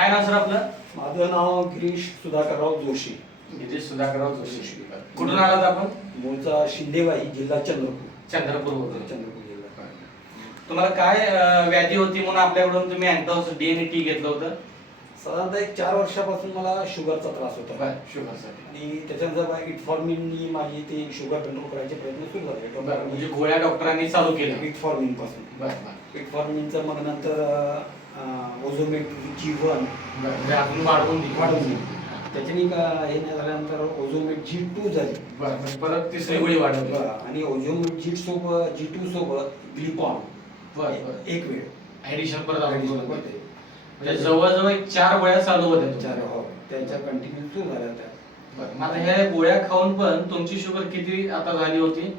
काय नाव सर आपलं माझं नाव गिरीश सुधाकरराव जोशी गिरीश सुधाकरराव जोशी कुठून आलात आपण मूळचा शिंदेवाई जिल्हा चंद्रपूर होतो चंद्रपूर जिल्हा तुम्हाला काय व्याधी होती म्हणून आपल्याकडून तुम्ही अँटॉस डीएनए टी घेतलं होतं साधारणतः एक चार वर्षापासून मला शुगरचा त्रास होता शुगरसाठी आणि त्याच्यानंतर मला इटफॉर्मिननी माझी ती शुगर कंट्रोल करायचे प्रयत्न सुरू झाले म्हणजे गोळ्या डॉक्टरांनी चालू केलं इटफॉर्मिन पासून बरं. इटफॉर्मिनचं मग नंतर ओझोमेट जी वन म्हणजे वाढवून दिली वाढवून दिली का हे नाही झाल्यानंतर ओझोमेट जी टू झाली बरं, म्हणजे परत ती सगळी वाढवली आणि ओझोमेट जी सोबत जी टू सोबत ग्लिपॉन एक वेळ ऍडिशन परत आपण म्हणजे जवळजवळ चार गोळ्या चालू होत्या तुमच्या. हो, त्यांच्या कंटिन्यू सुरू झाल्या त्या बरं, मग आता ह्या गोळ्या खाऊन पण तुमची शुगर किती आता झाली होती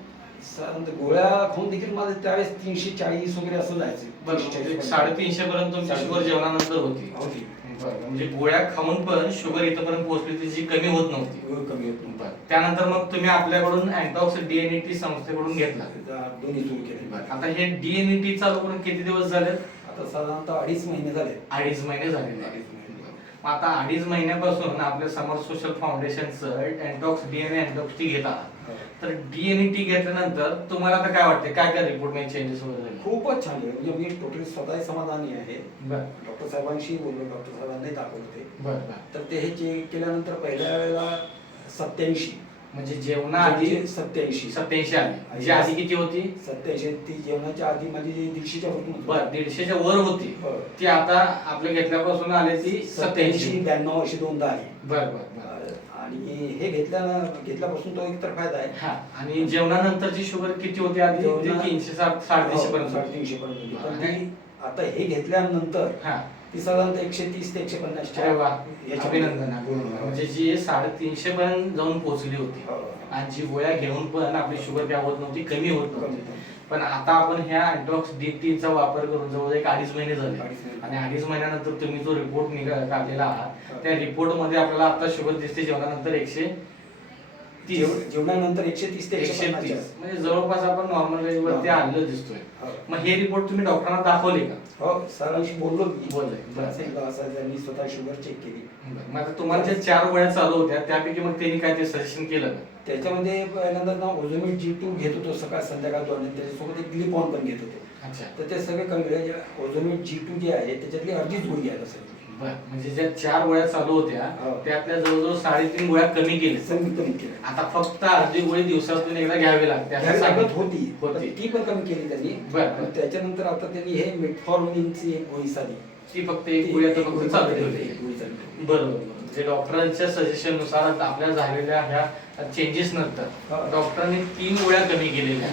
गोळ्या खाऊन देखील माझं त्यावेळेस तीनशे चाळीस वगैरे असं जायचं म्हणजे साडेतीनशे पर्यंत शुगर जेवणानंतर होती म्हणजे गोळ्या खाऊन पण शुगर इथपर्यंत पोहोचली त्याची जी कमी होत नव्हती हो, कमी होत त्यानंतर मग तुम्ही आपल्याकडून अँटॉक्स डीएनईटी संस्थेकडून घेतला दोन्ही आता हे डीएनईटी चालू करून किती दिवस झाले आता साधारणतः अडीच महिने झाले अडीच महिने झाले अडीच आता अडीच महिन्यापासून आपल्या समर सोशल फाउंडेशनचं अँटॉक्स डीएनए अँटॉक्स टी घेता तर डीएनए टी घेतल्यानंतर तुम्हाला आता काय वाटते काय काय रिपोर्ट मध्ये चेंजेस वगैरे खूपच छान आहे म्हणजे मी टोटली स्वतः समाधानी आहे डॉक्टर साहेबांशी बोललो डॉक्टर साहेबांनी दाखवते ते तर ते हे चेक केल्यानंतर पहिल्या वेळेला सत्याऐंशी म्हणजे जेवणा आधी म्हणजे सत्याऐंशी सत्याऐंशी आली जी म्हणजे आधी किती होती सत्याऐंशी ती जेवणाच्या आधी म्हणजे दीडशेच्या वर बर दीडशेच्या वर होती ती आता आपल्या घेतल्यापासून आले ती सत्याऐंशी ब्याण्णव अशी दोनदा आली बर बर आणि हे घेतल्या घेतल्यापासून तो एक तर फायदा आहे आणि जेवणानंतरची शुगर किती होती आधी तीनशे साडेतीनशे पर्यंत साडेतीनशे पर्यंत आता हे घेतल्यानंतर हा ती साधारणतः एकशे तीस ते एकशे पन्नास अभिनंदन म्हणजे जी साडेतीनशे पर्यंत जाऊन पोहोचली होती हो. आणि जी गोळ्या घेऊन पण आपली शुगर काय होत नव्हती कमी होत नव्हती पण आता आपण ह्या अँटॉक्स डी टीचा वापर करून जवळ एक अडीच महिने झाले आणि अडीच महिन्यानंतर तुम्ही जो रिपोर्ट निघा काढलेला आहात हो. त्या रिपोर्ट मध्ये आपल्याला आता शुगर दिसते जेवणानंतर एकशे तीस. जेवणानंतर एकशे तीस ते एकशे तीस म्हणजे जवळपास आपण नॉर्मल रेंज वरती दिसतोय हो. मग हे रिपोर्ट तुम्ही डॉक्टरांना दाखवले का हो सरांशी बोललो मी त्यांनी स्वतः शुगर चेक केली मग तुम्हाला जे चार गोळ्या चालू होत्या त्यापैकी मग त्यांनी काय ते सजेशन केलं त्याच्यामध्ये नंतर ना ओझोमेट जी टू घेत होतो सकाळ संध्याकाळ दोन त्याच्यासोबत एक ग्लिपॉन पण घेत होते तर ते सगळे कमी ओझोमिट जी टू जे आहे त्याच्यातली अर्धीच गोळी आहे असं म्हणजे ज्या चार गोळ्या चालू होत्या हो. त्यातल्या जवळजवळ साडेतीन गोळ्या कमी केल्या संगीत कमी केलं आता फक्त अर्धी गोळी दिवसातून एकदा घ्यावी लागते असं सांगत होती होती. ती पण कमी केली त्यांनी बरं. आणि त्याच्यानंतर आता त्यांनी हे मेटफॉर्मिनची एक गोळी साधी ती फक्त एक गोळी आता फक्त चालू ठेवली बरोबर जे डॉक्टरांच्या सजेशन नुसार आपल्या झालेल्या ह्या चेंजेस नंतर डॉक्टरांनी हो. तीन गोळ्या कमी केलेल्या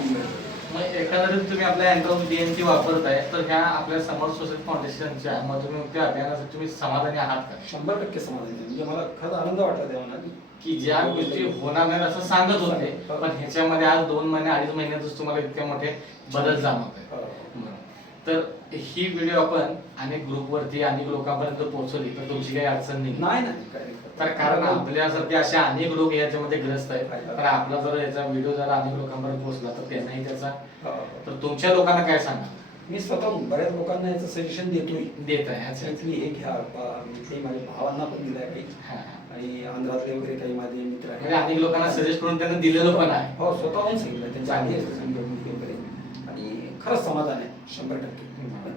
मग एखाद्या तुम्ही आपल्या अँड्रॉइड डीएनसी वापरताय तर ह्या आपल्या समर सोसायटी फाउंडेशनच्या त्या अभियानासाठी तुम्ही समाधानी आहात का शंभर टक्के समाधानी म्हणजे मला खरंच आनंद वाटला त्या की ज्या गोष्टी होणार नाही असं सांगत होते पण ह्याच्यामध्ये आज दोन महिने अडीच महिन्यातच तुम्हाला इतके मोठे बदल जाणवत आहे तर ही व्हिडिओ आपण अनेक ग्रुपवरती अनेक लोकांपर्यंत पोहोचवली तर तुमची काही अडचण नाही नाही तर कारण हो. आपल्यासारखे असे अनेक लोक याच्यामध्ये ग्रस्त आहेत हो. तर आपला जर याचा व्हिडिओ जर अनेक लोकांपर्यंत पोहोचला तर त्यांनाही त्याचा हो, तर तुमच्या लोकांना काय सांगा मी स्वतः बऱ्याच लोकांना याचं सजेशन देतो देत आहे हे माझ्या भावांना पण दिलं आहे आणि आंध्रातले वगैरे काही माझे मित्र आहेत म्हणजे अनेक लोकांना सजेस्ट करून त्यांना दिलेलं पण आहे हो स्वतःहून सांगितलं त्यांच्या आधी आणि खरंच समाधान आहे शंभर टक्के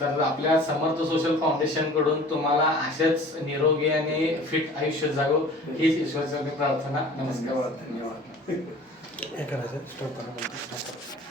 तर आपल्या समर्थ सोशल फाउंडेशन कडून तुम्हाला अशाच निरोगी आणि फिट आयुष्य जागो हीच ईश्वरची प्रार्थना नमस्कार धन्यवाद